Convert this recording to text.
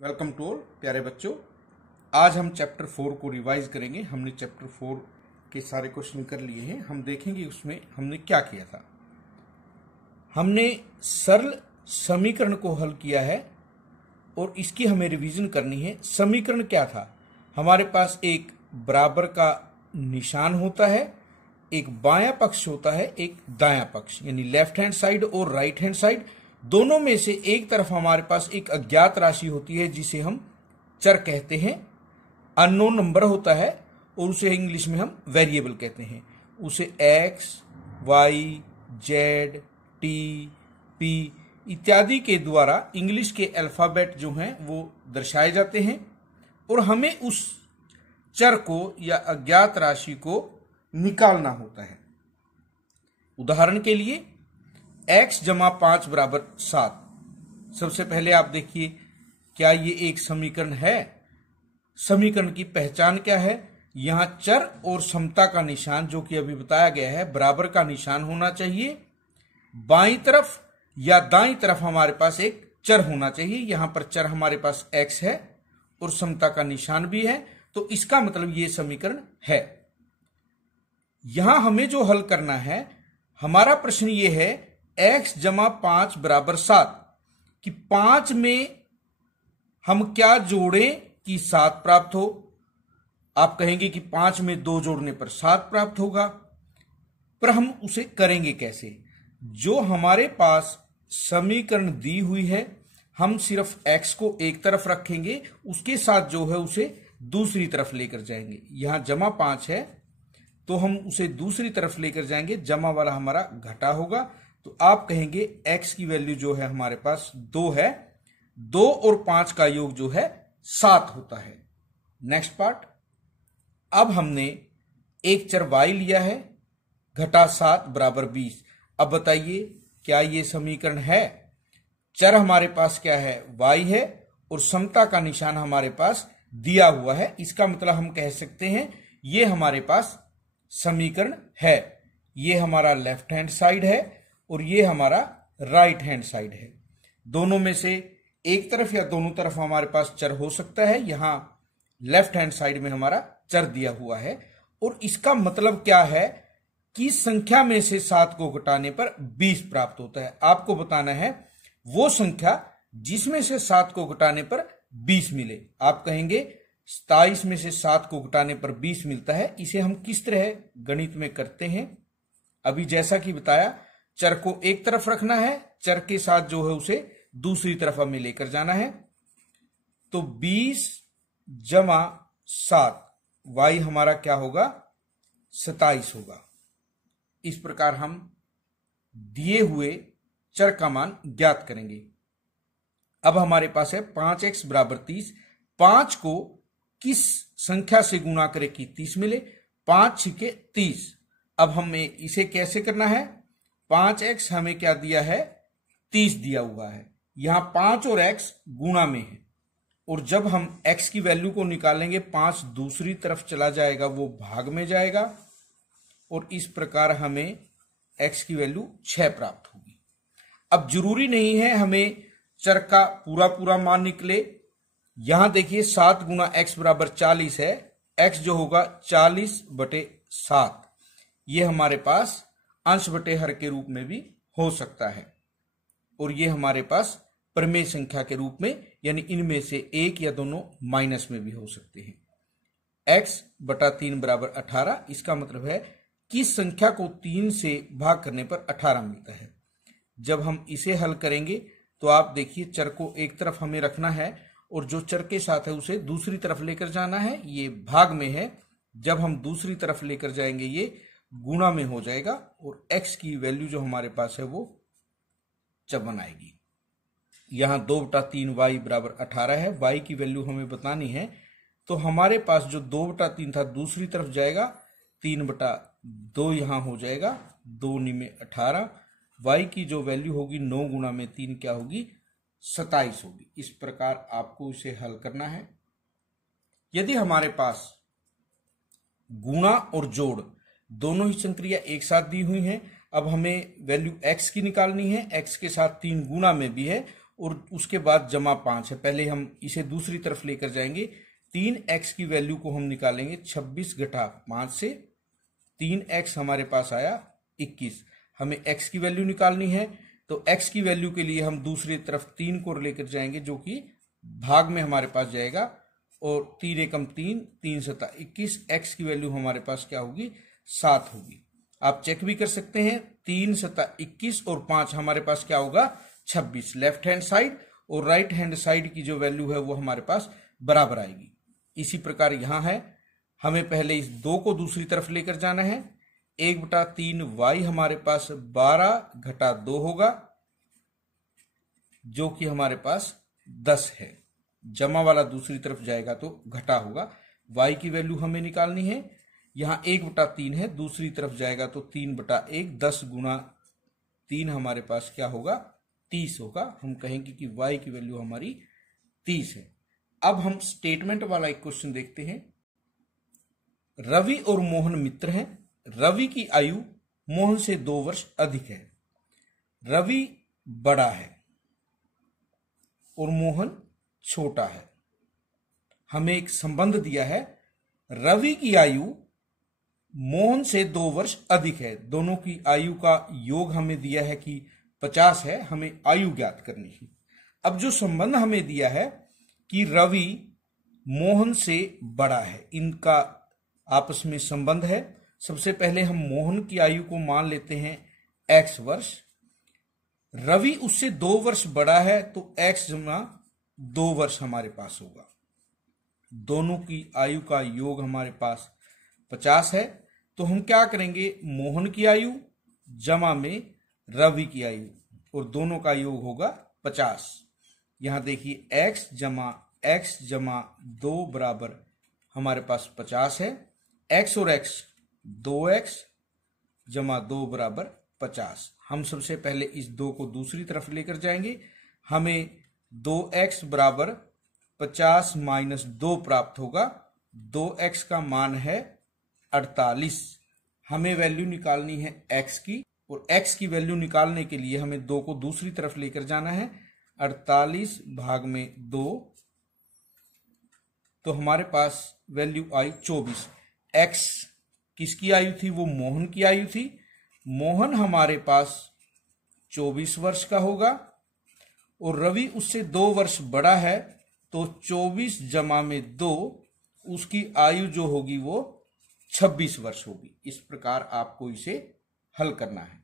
Welcome to all प्यारे बच्चों। आज हम चैप्टर 4 को रिवाइज करेंगे। हमने चैप्टर 4 के सारे क्वेश्चन कर लिए हैं। हम देखेंगे उसमें हमने क्या किया था। हमने सरल समीकरण को हल किया है और इसकी हमें रिवीजन करनी है। समीकरण क्या था? हमारे पास एक बराबर का निशान होता है, एक बायां पक्ष होता है, एक दायां पक्ष, यानी लेफ्ट हैंड साइड और राइट हैंड साइड। दोनों में से एक तरफ हमारे पास एक अज्ञात राशि होती है जिसे हम चर कहते हैं, अननोन नंबर होता है और उसे इंग्लिश में हम वेरिएबल कहते हैं। उसे x, y, z, t, p इत्यादि के द्वारा इंग्लिश के अल्फाबेट जो हैं वो दर्शाए जाते हैं और हमें उस चर को या अज्ञात राशि को निकालना होता है। उदाहरण के लिए x जमा 5 बराबर 7। सबसे पहले आप देखिए, क्या ये एक समीकरण है? समीकरण की पहचान क्या है? यहां चर और समता का निशान, जो कि अभी बताया गया है, बराबर का निशान होना चाहिए। बाईं तरफ या दाईं तरफ हमारे पास एक चर होना चाहिए। यहां पर चर हमारे पास x है और समता का निशान भी है, तो इसका मतलब ये समीकरण है। यहां हमें जो हल करना है, हमारा प्रश्न ये है x जमा 5 बराबर 7 कि 5 में हम क्या जोड़ें कि 7 प्राप्त हो। आप कहेंगे कि 5 में 2 जोड़ने पर 7 प्राप्त होगा, पर हम उसे करेंगे कैसे? जो हमारे पास समीकरण दी हुई है, हम सिर्फ x को एक तरफ रखेंगे, उसके साथ जो है उसे दूसरी तरफ लेकर जाएंगे। यहां जमा 5 है तो हम उसे दूसरी तरफ लेकर जाएंगे, जमा वाला हमारा घटा होगा, तो आप कहेंगे x की वैल्यू जो है हमारे पास 2 है। 2 और 5 का योग जो है 7 होता है। नेक्स्ट पार्ट, अब हमने एक चर y लिया है, घटा 7 बराबर 20। अब बताइए क्या ये समीकरण है? चर हमारे पास क्या है? y है और समता का निशान हमारे पास दिया हुआ है। इसका मतलब हम कह सकते हैं ये हमारे पास समीकरण है। ये हमारा लेफ्ट हैंड साइड है और ये हमारा राइट हैंड साइड है। दोनों में से एक तरफ या दोनों तरफ हमारे पास चर हो सकता है। यहां लेफ्ट हैंड साइड में हमारा चर दिया हुआ है और इसका मतलब क्या है कि संख्या में से 7 को घटाने पर 20 प्राप्त होता है। आपको बताना है वो संख्या जिसमें से 7 को घटाने पर 20 मिले। आप कहेंगे 27 में से 7 को घटाने पर 20 मिलता है। इसे हम किस तरह गणित में करते हैं? अभी जैसा कि बताया, चर को एक तरफ रखना है, चर के साथ जो है उसे दूसरी तरफ हमें लेकर जाना है। तो 20 जमा 7, y हमारा क्या होगा? 27 होगा। इस प्रकार हम दिए हुए चर का मान ज्ञात करेंगे। अब हमारे पास है 5x बराबर 30। 5 को किस संख्या से गुणा करें कि 30 मिले? 5 छिके 30। अब हमें इसे कैसे करना है? 5x हमें क्या दिया है? 30 दिया हुआ है। यहां 5 और x गुणा में है और जब हम x की वैल्यू को निकालेंगे, 5 दूसरी तरफ चला जाएगा, वो भाग में जाएगा और इस प्रकार हमें x की वैल्यू 6 प्राप्त होगी। अब जरूरी नहीं है हमें चर का पूरा पूरा मान निकले। यहां देखिए 7 गुना x बराबर 40 है। x जो होगा 40/7। ये हमारे पास अंश बटे हर के रूप में भी हो सकता है और ये हमारे पास प्रमेय संख्या के रूप में, यानी इनमें से एक या दोनों माइनस में भी हो सकते हैं। x/3 बराबर 18। इसका मतलब है कि संख्या को 3 से भाग करने पर 18 मिलता है। जब हम इसे हल करेंगे तो आप देखिए चर को एक तरफ हमें रखना है और जो चर के साथ है उसे दूसरी तरफ लेकर जाना है। ये भाग में है, जब हम दूसरी तरफ लेकर जाएंगे ये गुणा में हो जाएगा और x की वैल्यू जो हमारे पास है वो 54 आएगी। यहां 2/3 y बराबर 18 है। y की वैल्यू हमें बतानी है, तो हमारे पास जो 2/3 था दूसरी तरफ जाएगा, 3/2 यहां हो जाएगा, 2 में 18। y की जो वैल्यू होगी 9 गुणा में 3 क्या होगी? 27 होगी। इस प्रकार आपको इसे हल करना है। यदि हमारे पास गुणा और जोड़ दोनों ही संक्रिया एक साथ दी हुई हैं, अब हमें वैल्यू x की निकालनी है। x के साथ 3 गुणा में भी है और उसके बाद जमा 5 है। पहले हम इसे दूसरी तरफ लेकर जाएंगे। 3x की वैल्यू को हम निकालेंगे 26 घटा 5 से। 3x हमारे पास आया 21। हमें x की वैल्यू निकालनी है, तो x की वैल्यू के लिए हम दूसरी तरफ 3 को लेकर जाएंगे, जो कि भाग में हमारे पास जाएगा। और 3 एकम 3, 3 सता 21। x की वैल्यू हमारे पास क्या होगी? 7 होगी। आप चेक भी कर सकते हैं। 3 सता 21 और 5 हमारे पास क्या होगा? 26। लेफ्ट हैंड साइड और राइट हैंड साइड की जो वैल्यू है वो हमारे पास बराबर आएगी। इसी प्रकार यहां है, हमें पहले इस 2 को दूसरी तरफ लेकर जाना है। 1/3y हमारे पास 12 घटा 2 होगा, जो कि हमारे पास 10 है। जमा वाला दूसरी तरफ जाएगा तो घटा होगा। y की वैल्यू हमें निकालनी है। यहां 1/3 है, दूसरी तरफ जाएगा तो 3/1। 10 गुना 3 हमारे पास क्या होगा? 30 होगा। हम कहेंगे कि y की वैल्यू हमारी 30 है। अब हम स्टेटमेंट वाला एक क्वेश्चन देखते हैं। रवि और मोहन मित्र हैं। रवि की आयु मोहन से 2 वर्ष अधिक है। रवि बड़ा है और मोहन छोटा है। हमें एक संबंध दिया है, रवि की आयु मोहन से 2 वर्ष अधिक है। दोनों की आयु का योग हमें दिया है कि 50 है। हमें आयु ज्ञात करनी है। अब जो संबंध हमें दिया है कि रवि मोहन से बड़ा है, इनका आपस में संबंध है। सबसे पहले हम मोहन की आयु को मान लेते हैं x वर्ष। रवि उससे 2 वर्ष बड़ा है तो x जमा 2 वर्ष हमारे पास होगा। दोनों की आयु का योग हमारे पास 50 है। तो हम क्या करेंगे? मोहन की आयु जमा में रवि की आयु, और दोनों का योग होगा 50। यहां देखिए x जमा 2 बराबर हमारे पास 50 है। x और x 2x जमा 2 बराबर 50। हम सबसे पहले इस 2 को दूसरी तरफ लेकर जाएंगे। हमें 2x बराबर 50 माइनस 2 प्राप्त होगा। 2x का मान है 48। हमें वैल्यू निकालनी है x की, और x की वैल्यू निकालने के लिए हमें 2 को दूसरी तरफ लेकर जाना है। 48 भाग में 2, तो हमारे पास वैल्यू आई 24। x किसकी आयु थी? वो मोहन की आयु थी। मोहन हमारे पास 24 वर्ष का होगा और रवि उससे 2 वर्ष बड़ा है, तो 24 जमा में 2, उसकी आयु जो होगी वो 26 वर्ष होगी। इस प्रकार आपको इसे हल करना है।